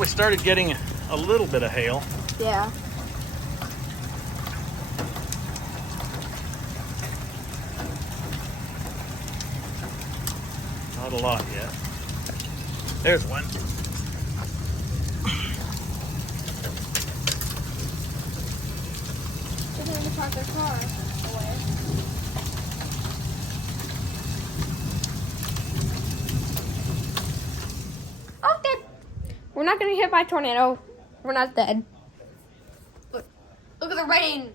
we started getting a little bit of hail. Yeah. Not a lot yet. There's one. They're going to park their car away. Oh, dead. We're not going to get hit by a tornado. We're not dead. Look at the rain.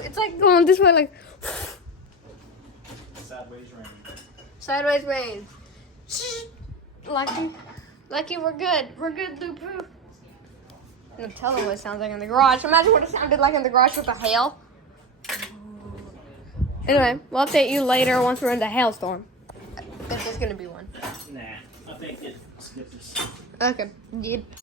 It's like going this way, like Sideways rain. sideways rain. Lucky, we're good. We're good, Lou-Poo. I'm gonna tell them what it sounds like in the garage. Imagine what it sounded like in the garage with the hail. Anyway, we'll update you later once we're in the hailstorm. If there's gonna be one. Nah, I think it skips. Okay, indeed.